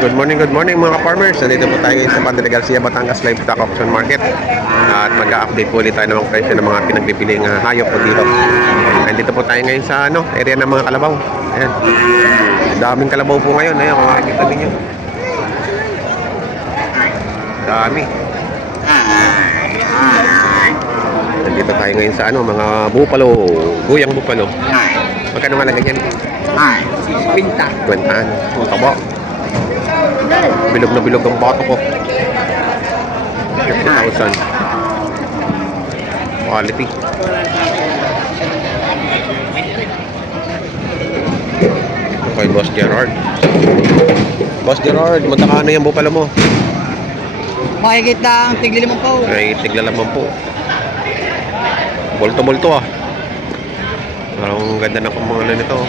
Good morning mga ka-farmers. Nandito po tayo sa Padre Garcia, Batangas Livestock Auction Market. At mag-update po ulit tayo ng mga presyo ng mga pinagbibiling hayop po dito. Nandito po tayo ngayon sa area ng mga kalabaw. Ayan. Daming kalabaw po ngayon. Ayan, kung makikita ninyo. Dami. Nandito tayo ngayon sa mga bupalo, guyang bupalo. Magkano nga lang ganyan? Pinta. Kwentaan. Tabo. Bilog na bilog ang bato ko. 50,000. Quality. Okay, Boss Gerard. Boss Gerard, magkakano yung bupalo mo? Makikita ang tigli 5 po. Ay, tigla 10 po. Bolto-bolto ah. Parang ganda na kung mga nito.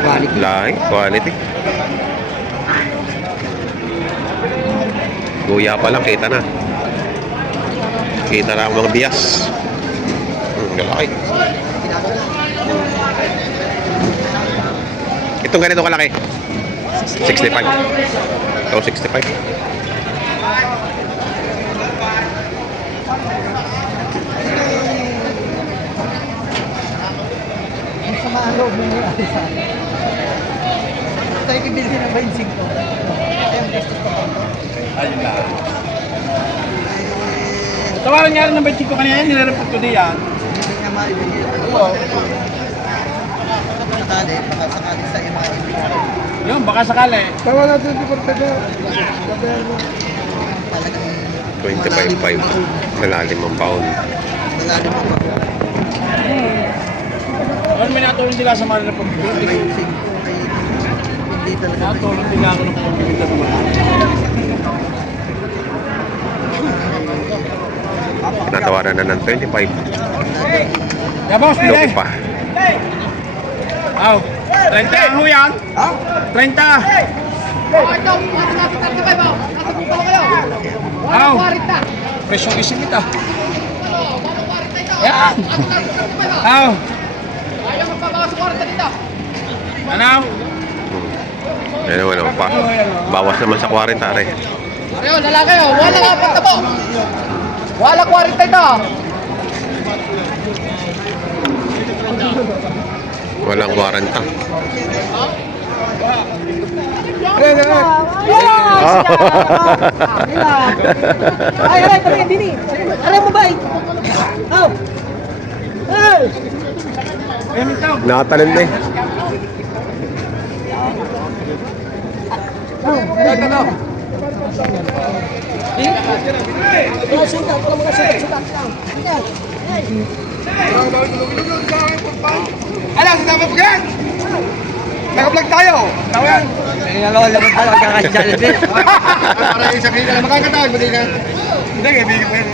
Quality. Quality. Guya pa lang, kita na. Kita na ang mga bias. Galaki. Itong ganito kalaki. 65. Ito 65. Mahalo mo yung alisan. Tayo kibili ng 25 to. Ayun, gusto ko. Ayun lang. Tawaran nga rin ng 25 kanina, nilarapot ko diyan. Hindi nga maibigay. Oo. Sakali, baka sakali sa iyo mga ibigay. Yun, baka sakali. Tawa natin yung portego. 25.5. Malalim ang pound. Malalim mo ba? Ano may natulong nila sa mga pagbibilang? Hindi talaga. Natulong nila ako ng pagbibilang sa mga. Natawaran na ng 25. Yabos, Loki pili! pa. Aw, 30 ho yan? Ha? 30! Aw, presyong isip kita. Yan! Aw! Ano? Ano pa. Bawas naman sa 40 are. Ayun, lalaki oh. Wala nga pa po. Wala 40 ito. Walang 40. Ay, tabi dini. Aray mo ba? Oh. Hey! Nakatalon na eh. Alam, sama po yan! Naka-vlog tayo! Tao yan! Nalawal naman tayo, magkakasyalit din. Para yung sabihin na makakatawag mo din na. Hindi, kaibigan mo yan.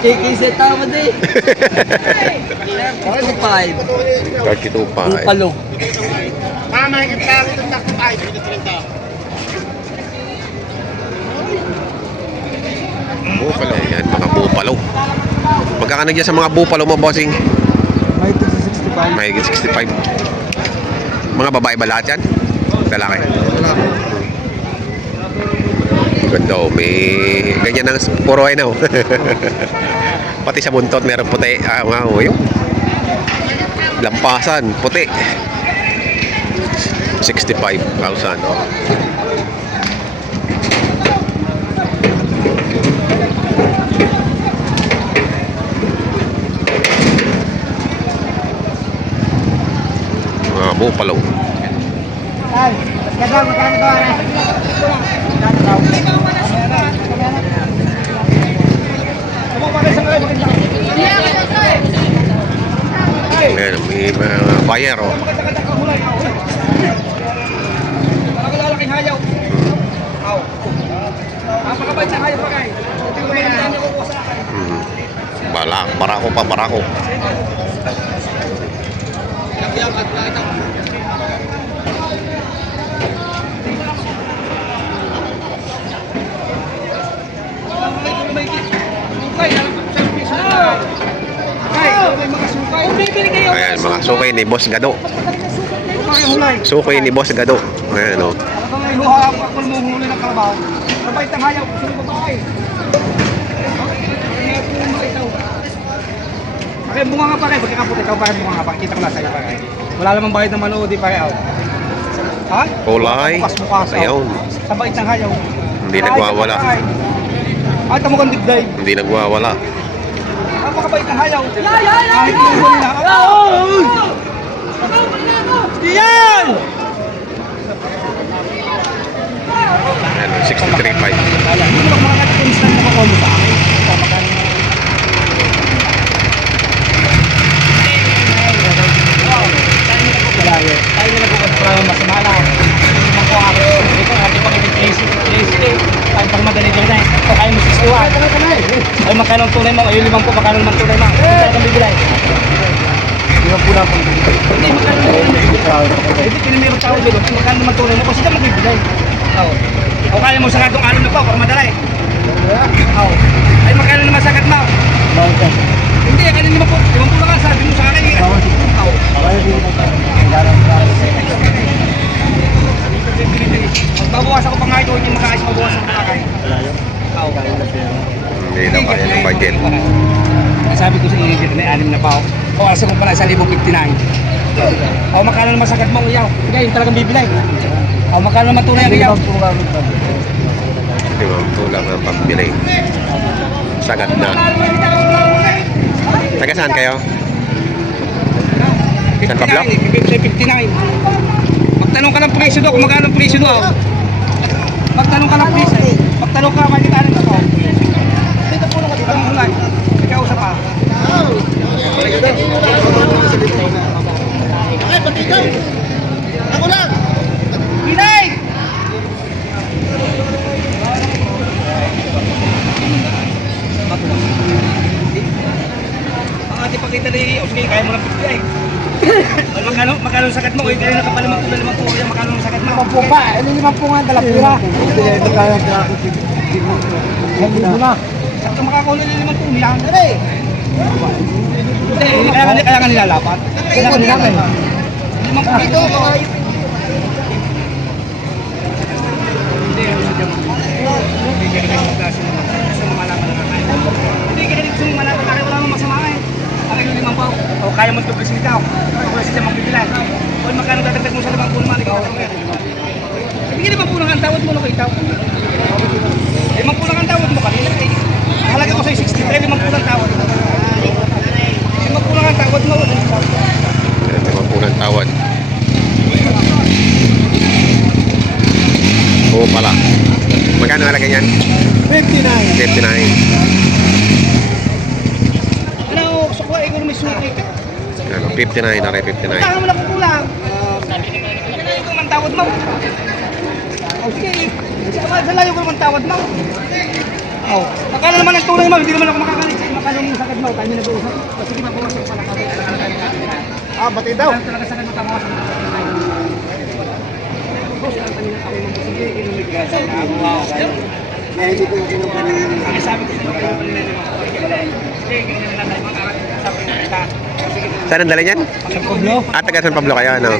Kikisit tama din. 32.5. 32 pa. Bupalo. Makikita lang itong takot ay, dito 30. Bupalo. Yan, mga bupalo. Magkakanig dyan sa mga bupalo mo, bossing? May 65. May 65. Mga babae ba lahat yan? Lalaki. Ganda oh. May ganyan ng puro ay na oh. Pati sa buntot meron puti. Yun. Lampasan, puti. 65,000 oh. Mga bupalo. Ay, ganda mo tayo to. Ayan, may buyer oh. Lalaking hayaw. Aw. Napakabait sa hayaw pa kayo. Ito yung maganda niya kukuha sa akin. Barako pa, barako. Ayan, mga sukay ni Boss Gado. hulay. Sukoy ni Boss Gado. Ayan o. Talagang may luha ako mo huli ng kalabaw. Sabay tang hayaw, gusto mo babae. Okay, bunga nga pare, pagkakaputi ikaw pare, bunga nga pare, kita ko lang sa'yo pare. Wala namang bayad ng manood, pare. Ha? Kulay. Bukas-bukas. Ayun. Sabay tang hayaw. Hindi nagwawala. Ay, tamo kang digday. Hindi nagwawala. Napakabait ng hayaw. Kahit hindi mo nila. Diyan! Ayan, 63.5. Hindi mo mga instant na makomo sa akin. Ito, magkano na. Tayo na nag-uusap ng masamala. Hindi ko ako. Ito, natin pang i-place. Tayo pang madali dyan na eh. Ito, kaya mo 61. Ay, magkano ang tunay mo? Ay, 5 po, magkano naman tunay mo? Tayo kang bibigay. Hindi po na pang bibigay. Hindi, magkano naman tunay mo? Hindi, pinimiro tao dito. Magkano naman tunay mo? Kasi ka magbibigay. Oo. O kaya mo sa katong alam na po, para madala eh. Oo. Ay, magkano naman sa katma? Hindi, kanina 5 po lang sabi mo sa akin eh. Oo. Magbabawas ako pa nga ito, hindi makakais mabawas ang pakay. Oo. Hindi na kaya ng budget. Sabi ko sa inyo, may 6 na pa ako. O, asa ko pala, 1,059. O, magkano naman sagat mo ang iyaw? Hindi, yun talagang bibilay. O, magkano naman tunay ang iyaw? Hindi mo tulak ng pambili. Sagat na. Taga saan kayo? San Pablo? 59. Magtanong ka ng presyo do, kung magkano ang presyo do. Magtanong ka ng presyo. Magtanong ka, may kita rin ako. Dito po lang ka dito. Ang hulay. Ikaw sa pa. Okay, pati ikaw. Ako lang. Inay! Ang ating pakita ni Oski, kaya mo lang pipili. Magkano ang sakat mo? Kaya nakapalamang po. Magkano ang sakat mo? Po pa, hindi naman po nga dalapira. Ito kaya ako hindi na. Sakto makakuha nila 5 po. Yan. Kaya nga nilalapat. Kaya nga nilalapat. 5 po dito. Hindi, ano sa dyan mo? Hindi ka rin yung klase naman. Gusto mo malaman na kakain. Hindi ka rin gusto mo malaman na kakain. Wala namang masama eh. Akin yung 5 po. O kaya mo ito ikaw. Ako kasi dyan magbibilan. O magkano dadagdag mo sa 5 po naman. Ikaw ka naman. Bigyan 5 po lang ang tawad mo na ikaw. 5 po lang ang tawad mo kanina eh. Halaga ko sa'yo 63, 5 po lang tawad. 5 po lang ang tawad mo. Ayan, may magpunang tawad. Oo pala. Magkano halaga yan? 59. 59. Ano, gusto ko ay kung may suki ka. Ano, 59 na rin, 59. Kaya mo lang kukulang. Kailangan ko man tawad mo. O sige, sa layo ko man tawad mo. Oh, akala naman ang tunay mo, hindi naman ako makakalit sa makano mo sakad mo, tayo nag-uusap. O sige, mabawasan pala kami. Batid daw. Talaga sakad mo, tabawasan mo. Boss, ang kanina ako yung sige, inumigay sa Hindi ko yung kanina. Ang sabi ko sa mga kanina, sige, ganyan lang tayo makakalit. Sabi ko kita. Saan ang dala niyan? Sa Pablo. Taga San Pablo kayo, ano?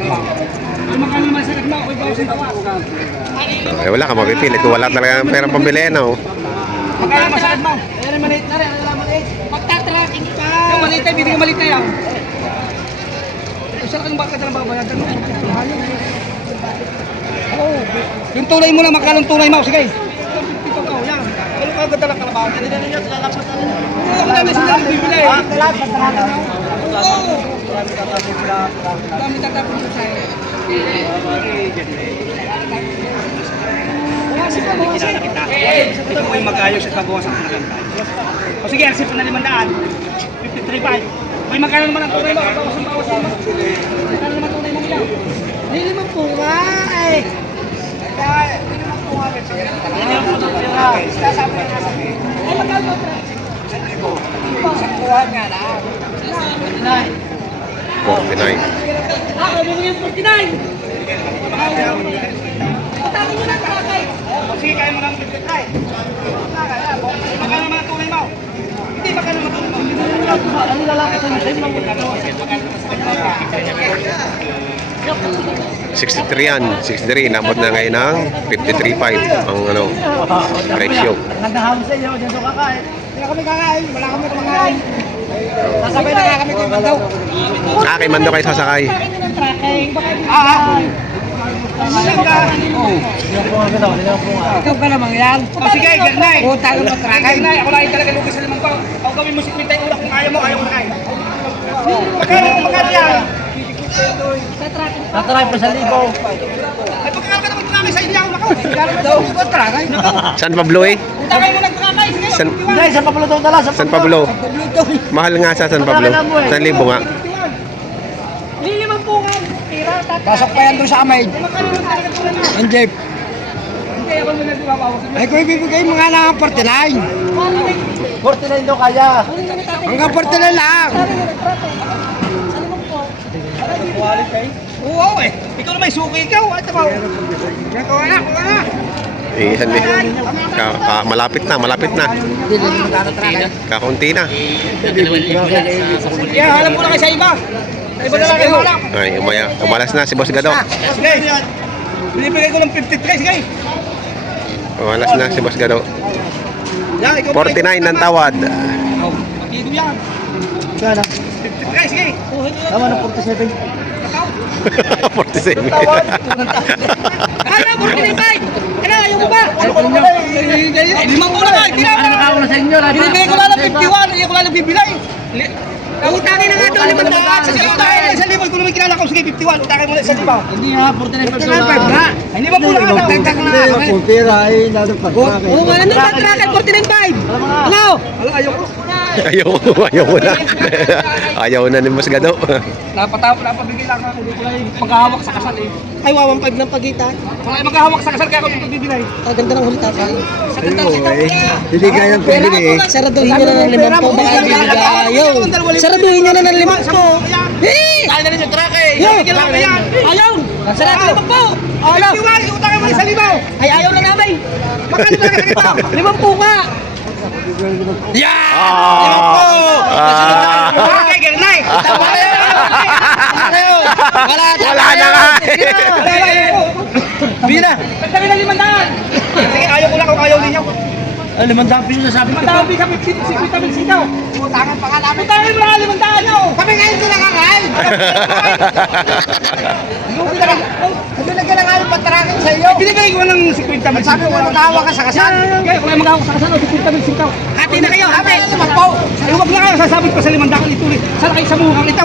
Makano naman sakad mo, ako ibawasan tawas. Eh, wala ka mapipili. Kung wala talaga perang pambili, ano? Magkano masakit mo? Ayan, maliit na rin. Ano lang maliit? Magtatracking ka. Yung maliit na, bibigyan maliit na yan. Saan kang bakit na babayagan mo? Oo. Yung tulay mo lang, magkano tulay mo? Sige. Ito ka, yan. Ano ka agad lang kalabaw? Hindi na ninyo, lalapat na rin. Oo, ang dami sila bibili. Lalapat na rin. Oo. Dami tatapon mo sa'yo. Kinala kita. Ikaw mo yung mag-ayos at babawasan ko na lang tayo. O sige, arsip na 500. 53.5. Uy, magkano naman ang tunay mo? Bawasan mo. Magkano naman tunay mo ilang? Hindi naman po nga eh. Kaya, hindi naman po nga. Hindi naman po nga. Sasabi na sabi. Ay, magkano mo? 1,000 buwan nga na. 49. Ako, bumili yung 49. Patangin mo na kakay. Sige, kaya mo nang bibigay. Magkano naman ang tunay mo? Hindi, magkano naman tunay mo? Ano lalaki sa iyo? Magkano naman sa iyo? 63 yan. 63. Inabot na ngayon ng 53.5 ang ano, presyo. Nagdahawin sa iyo, dyan doon kakain. Hindi kami kakain, wala kami kumakain. Sasabay na nga kami kay Mandaw. Kay Mando kayo sasakay. Ikaw ka naman yan. Sige, Gernay. Utang mo trakay. Gernay, ako lang yung talaga lugi sa limang pa. Ako gawin mo 50 yung ulang kung ayaw mo na kayo. Magkano yan? Natry pa sa libo. Ay, pagkakala ka naman trakay sa inyo. Trakay. San Pablo eh? Utangay mo ng trakay. Sige, San, Hindi, sa Pablo doon dala. San Pablo. Mahal nga sa San Pablo. 1,000 nga. Lilimang po nga. Tira, Pasok pa yan doon sa amay. Ang jeep. Hindi ako mo nagbabawas. Ay, kung ibibigay mo nga lang ang 49. 49 daw kaya. Hanggang 49 lang. Oo, eh. Ikaw na may suki ikaw. Ito ba? Kuha na. Eh, isan eh. Malapit na. Kakunti na. Kaya halam mo na kayo sa iba. Sa iba na lang kayo halam. Ay, umalas na si Boss Gado. Sige. Binibigay ko ng 53. Sige. Umalas na si Boss Gado. Yan, ikaw 49 ng tawad. Magiging yan. Sana. 53. Sige. Tama na 47. 47. Ano, 45. Ano, ayaw mo ba? Limang ko lang ay. Nakakauna sa inyo. Binibigay ko lang ng 51. Hindi ko lang bibilay. Utangin na nga doon 500. Sige, utangin na 1,000. Kung naman kilala ko, sige 51. Utangin mo na 1,000. Hindi ha, 49 pesos lang. Hindi ba po lang ako? Tagtag na ako. Pira ay dadagpag. Oo, nga nandun sa tracker, 49.5. Ano? Wala, ayaw ko. Ayaw na ni Boss Gado. Napabigay lang ako. Hindi ko lang yung maghahawak sa kasal eh. Ay, 1,150 ng pagitan. Wala yung maghahawak sa kasal kaya ako dito bibigay. Ang ganda ng hulita ka. Sa ganda ng sitaw niya. Hindi kaya ng pwede eh. Saraduhin nyo na ng 5 baka ibigayaw. Saraduhin nyo na ng 5. Eh! Kaya na rin yung track eh. Yo! Bigyan lang yan. Ayaw! Sarado 5. Ayaw. Utangin mo na 1,000. Ay, ayaw na namin! Magkano ba na ganito? 5 nga! Okay, Gernay. Tama kayo. Wala na nga. Bina. Pagsabi na 500. Sige, ayaw ko lang kung ayaw ninyo. Ay, 500 piso na sabi ko. 500 kami 50 sitaw. Utangan pa nga namin. Utangin mo na 500 nyo. Kami ngayon ko nakakain. Hindi na kailangan patrakin sa iyo. Binibigay ko ng 50 Sabi mo natawa ka sa kasal. Kaya kung kayo mag-awak sa kasal, 50 sitaw. Hati na kayo, hati. Ay, huwag na kayo. Sasabit pa sa 500 ito. Saan kayo sa mukhang ito?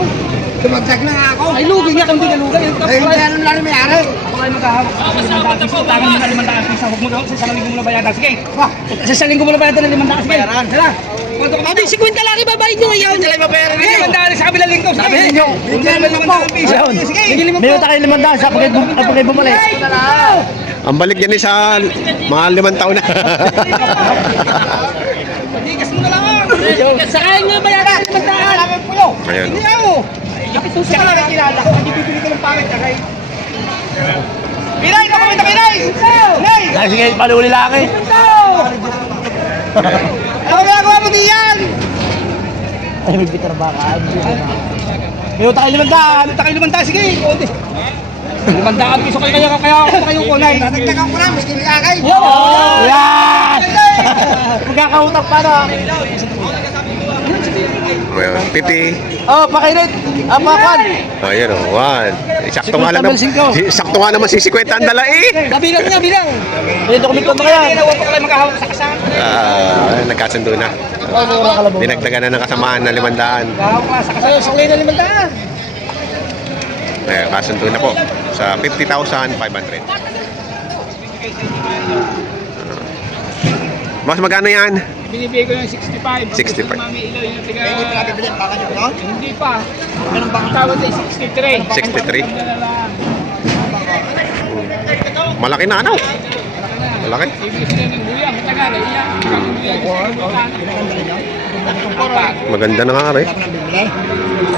Tumagdag na nga ako. Ay, lugi nga kung di ka lugi. Ay, hindi ano lang may-ari. Kung kayo mag-ahawak sa 500 piso, utangan mo na 500 piso. Huwag mo sa isang linggo mo na bayadan. Sige. Sa isang linggo mo na bayadan ng 500. Sige. Hala. Abi, 50 lang ibabayad nyo ngayon! Hindi mabayaran ninyo. 500 sa kabilang linggo. Sige. ninyo. Bigyan mo 500 piso. Sige. May utang kayo 500 sa pagkay bumalik. Ang balik yan sa mga 5 taon na. Ikas mo na lang. Sakayan nyo bayaran ng 500! Ayan. Hindi ako. Siya ka lang kilala. Hindi bibili ko ng pangit. Kay. Pinay! Nakamit na pinay! Pinay! Sige, paluli lang eh. Ano ginagawa mo diyan? Ay, may pitarbakaan. May utang kayo 500. Ano kayo 500? Sige. 500 piso kayo kayo kunay. Tatagdagan ko na. Mas kilikakay. Yan! Magkakautang pa na. Ayan, 50. Oh, pakinit. Apakan. Ayan o, 1. Sakto nga lang naman. 50. Sakto nga naman si 50 ang dala eh. Kabilang nga, bilang! May dokumento mo kaya. Ginawa ko kayo maghahawak sa kasal. Nagkasundo na. Dinagdagan na ng kasamaan na 500. Maghahawak ka sa kasal. Saklay na 500! Ayan, kasundo na po sa 50,500. Mas magkano yan? Binibigay ko yung 65. 65. Mami ilaw yung tiga. Hindi pa nabibili ang baka nyo no? Hindi pa. Anong baka? Tawad ay 63. 63. Malaki na ano? Malaki. Ibig sila ng buya. Matagal. Iyan. Maganda na nga rin.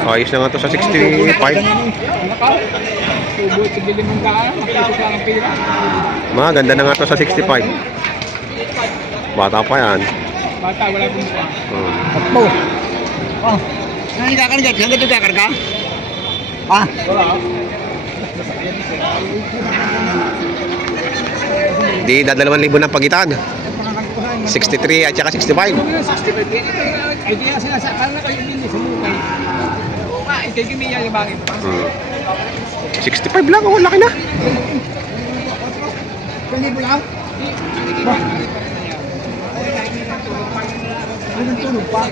Ayos na nga to sa 65. Subot sa bilim ng daan. Makikot lang ang pira. Maganda na nga to sa 65. Bata pa yan. Bata, wala pong pa. Takbo. Oh. Nangyay ka na dyan. Hanggang ito ka? Ah. Wala. Di na 2,000 ng pagitan. 63 at saka 65. Ay, kaya sinasakal na kayo din sa mukay. Oo nga, kay Gimiya yung bakit. 65 lang, oh, laki na. Kalibo lang? Anong tulog pa?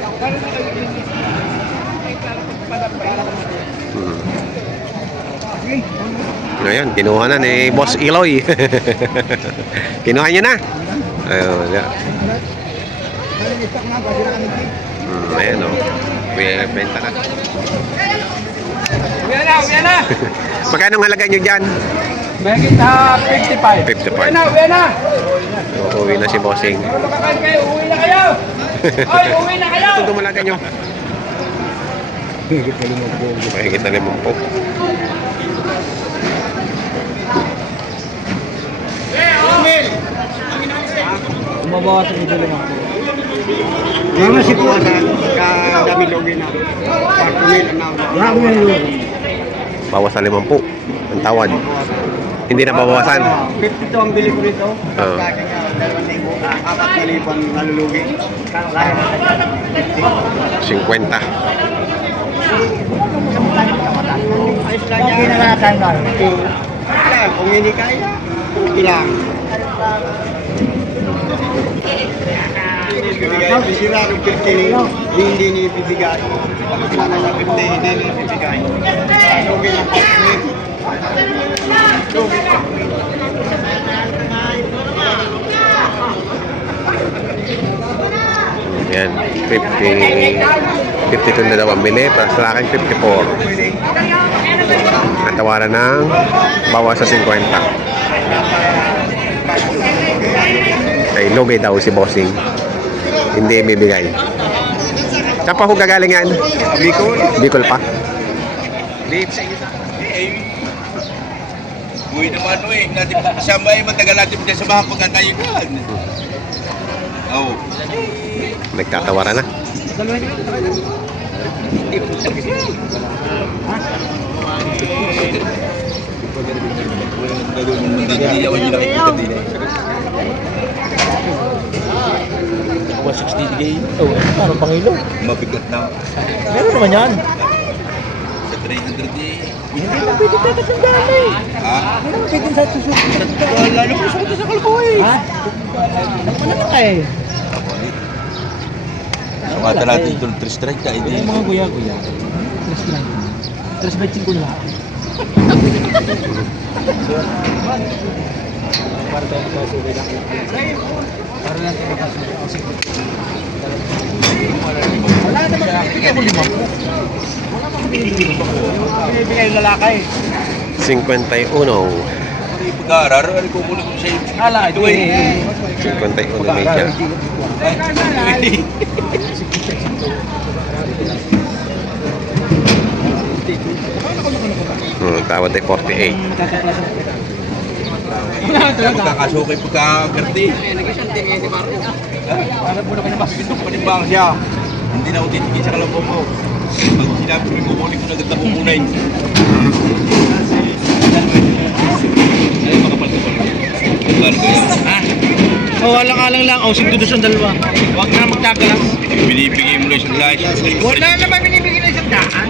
Ngayon, kinuha na ni Boss Eloy. Kinuha niya na. Ayun, yan. Ayan, oh. Benta na. Uwi na! Magkano ang halaga nyo dyan? May kita 55. 55. Uwi na! Uuwi na si Bossing. Makakain kayo, uwi na kayo! Oy, uwi na kayo! Ito dumalaga nyo. Mahigit na 5 po. Bumabawas ang idolo ng po. Mama si po kadami logi na. Bawas sa 5 po. Ang tawad. Hindi na babawasan. 52 ang bili ko rito. Oo. 4,000 nalulugi. 50. Okay na natin lang. Kung hindi kaya, okay lang. Sira ng 50, hindi niya ibibigay. Sira ng 50, hindi niya ibibigay. Okay lang po. Yan. 52 na daw ang bili. Para sa akin, 54. Natawaran ng bawas sa 50. Ay, lugay daw si Bossing. Hindi ibibigay. Saan pa ho gagaling yan? Bicol. Bicol pa. Uy naman siya may matagal natin dyan sa mga pagkatayo dyan. Oo. Nagtatawaran na. Oh, parang pangilo. Mabigat na. Meron naman yan. Sa 300 Hindi na pwede tatas ng gano'n eh. Ha? Hindi na pwede sa susunod. Lalo po sa kalboy. Ha? Ano ka eh? Sumata natin ito ng 3 strike ka. Yung mga guya-guya. 3.5 na lahat. Para tayo makasubi lang. Para lang tayo makasubi. Wala naman. Bigyan mo 5 po. Wala naman binibigay yung lalaki. 51. Pag-aarar, ano ko muna kung sa'yo? Hala, ito eh. 51 media. Tawad ay 48. Magkakasukay pagkakarti. Para po naman mas pintok panimbang siya. Hindi na ako titigil sa kalabong mo. Pag sinabi ko, kukunin ko na agad na kukunin. Ay, makapal ko pala. Magkano kaya? Ha? Oh, alang-alang lang. Oh, 52 ang dalawa. Huwag na magtagalas. Binibigay mo na isang license. Wala naman binibigay na isang daan.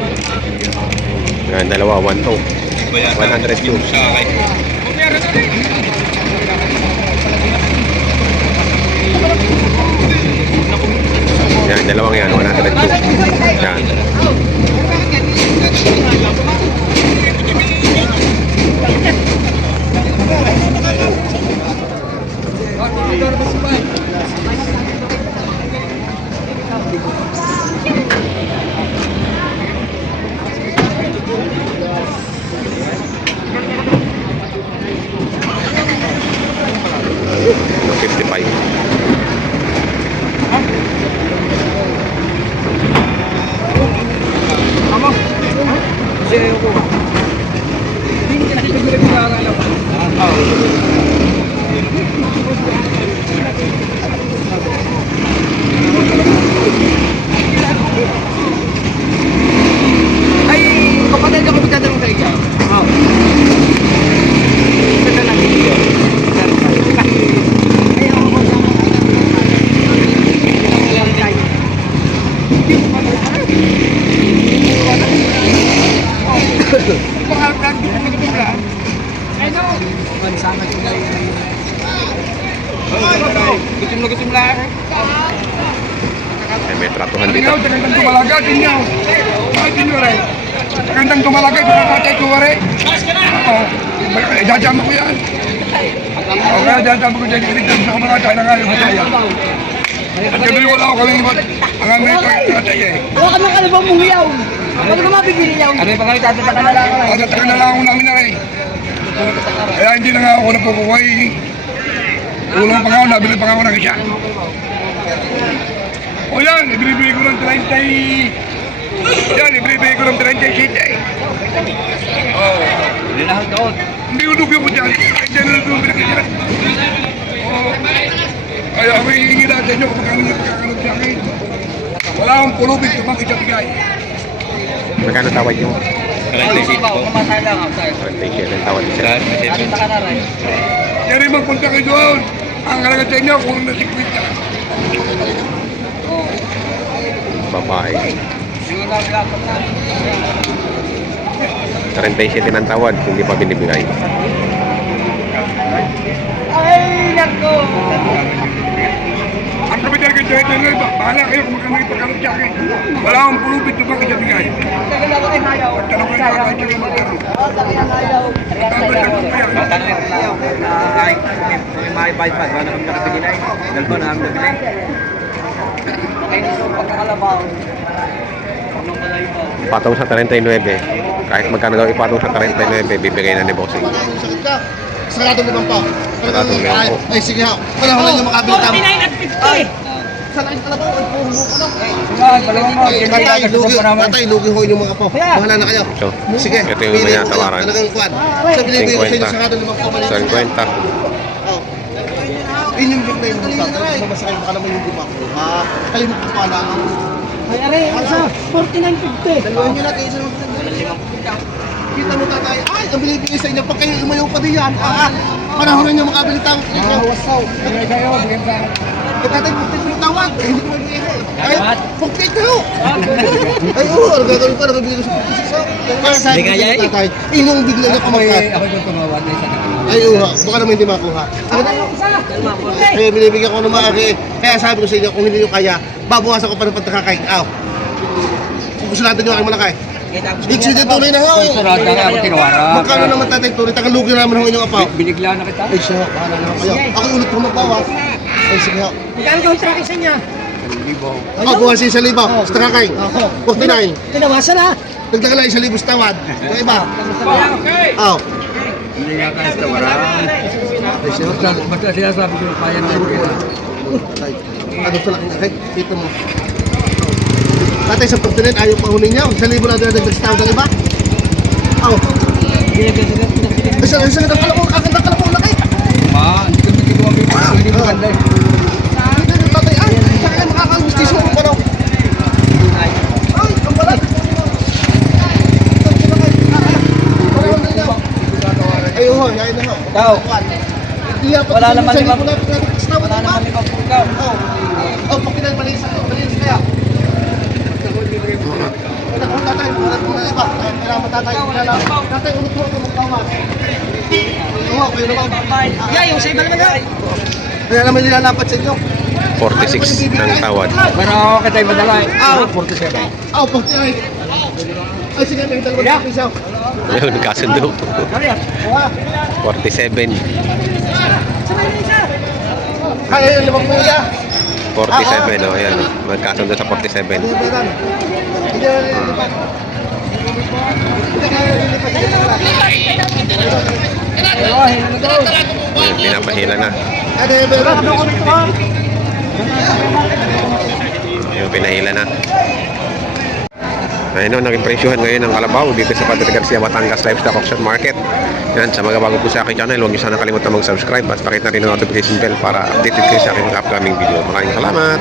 Yan, dalawa, 1-2. Kaya 102. yung sa akin. Kung meron na rin. Yan, dalawang yan, 102. Yan. No, 55. Ay, kapatid ako magtatanong sa ikaw. Gutom lang. Ay, may tratuhan dito. Kandang tumalaga, tinyaw. Ay, tinyaw rin. Kandang tumalaga, pinakatay ko rin. Oo. Dadama ko yan. O kaya dadama ko dyan. Kinikita sa mga tayo na nga yung hataya. At gabi wala ako kami ibat. Ang aming hatay eh. Wala ka ng kalabang muhiyaw. Ba't ka mabibili niyaw? Ano yung pagkakita tataka na lang? Matatagal na lang ako namin na rin. Kaya hindi na nga ako napukuhay. Ulang pa nga ako, nabili pa nga ako ng isa. O yan, ibibigay ko ng 30. Yan, ibibigay ko ng 37 eh. Oo. Hindi na doon. Hindi ulugyo mo dyan. Ay, dyan na lumili ka dyan. Oo. Kaya ako hihingi natin nyo kung magkano nyo pagkakalog sa akin. Wala akong pulubig tumakit sa bigay. Magkano tawad yung Kumatay lang ako sir. 37 ang tawad siya? Ano taka na rin? Yan rin magpunta kayo doon. Ang kalagat sa inyo, kung na 50. Babae. Yung naglapat na. 37 ang tawad, hindi pa binibigay. Ay, nako! Ang kapital kayo sa inyo, bahala kayo kung magkano yung pagkakalog sa akin. Wala akong pulubig tumakit sa bigay. Tagal ako ay hayaw. Tanong kayo kahit sila magkano. Tagal ang hayaw. Tatay ko pa yan. Tanong ko lang. Kahit may maipaypad, wala kami nakabili na eh. Dalawa na kami nabili. Ay, nito pagkakalabaw. Anong malayo pa? Ipatong sa 39. Kahit magkano daw ipatong sa 39, bibigay na ni Bossing. Sakit ka. Sarado naman pa. Sarado naman po. Ay, sige ha. Panahon na yung makabili tama. 49 at 50. Salain ka na ba? Ay, puro mo ka na. Dalawang mo. Tatay, lugi ho yung mga po. Bahala na kayo. So, Sige. ito yung pili mo natawaran. kayo. Talagang kuwan. Sa binibigay ko sa inyo, sarado naman po. 50. Oh. Yun yung big na yung buta. Talagang mamasakay baka naman yung bumak. Kayo mo pala. Ay, aray, isa. 49.50. Dalawin nyo natin. Isa kita mo tatay. Ay, ang binibigay sa inyo. Pag kayo umayaw pa din yan. Panahon na nyo makabili tao. Wasaw. Tatay, pagpit mo tawag. Hindi ko magbigay. Ay, pagpit na ho. Ay, oo. Ano gagawin pa? Nagabigay ko sa pagpit. Para sa akin, tatay. Inong bigla na kumakat. Ako yung tumawad na isa. Ay, oo. Baka naman hindi makuha. Kaya binibigyan ko ng maaari. Kaya sabi ko sa inyo, kung hindi nyo kaya, babawasan ko pa ng pagkakakain. Kung gusto natin yung aking malaki. Diksi din tunay na ho. Sarado nga ako tinawara. Magkano naman tatay tunay? Tagalugi naman ho inyong apaw. Binigla na kita. Ay, siya. Bahala naman kayo. Ako ulit ko magbawas. Ay, sige ho. Magkano gawin sa isa niya? Oh, buwas yung 1,000. Basta kakain. 49. Tinawasan ha? Dagdagan lang 1,000 sa tawad. Yung iba. Oh. Hindi nga tayo sa wara. Ay, siya. Basta sinasabi ko yung kaya na Tay, ano sa laki na? Dito mo. Tatay, sa pagdalit, ayaw pahunin niya. 1,000 na dinadagdag sa tawad ng iba. Oh. Isa na kalapong, kakanda kalapong laki. Ma, hindi kami kinuha yung hindi maganda eh. Tatay, ay, saan kayo makakangustis mo pa daw? Ay, ang balat. Ay, oo, yain na ho. Ikaw, wala naman limang Wala naman limang pulgaw. Oh, pakinay, malinis kaya. Tatay, wala mo na iba. Kailangan tatay. Tatay, ulit mo ako magtawag. Oo, kayo naman. Yeah, yung sa iba naman ha? Kaya naman nilalapat sa inyo. 46 ang tawad. Pero ako katay madala eh. 47. Oh, 49. Ay, sige, may dalawa na pisaw. Ayun, nagkasundo. 47. Kaya yung limang kuya. 47, oh, ayan. Magkasundo sa 47. Hindi na nililipat. Hindi na nililipat. Ayun, pinapahila na. Ano yung meron? Ayun, pinahila na. Ayun, naging presyuhan ngayon ng kalabaw dito sa Padre Garcia, Batangas Livestock Auction Market. Yan, sa mga bago po sa aking channel, huwag niyo sana kalimutan mag-subscribe at pakita rin ang notification bell para updated kayo sa aking upcoming video. Maraming salamat!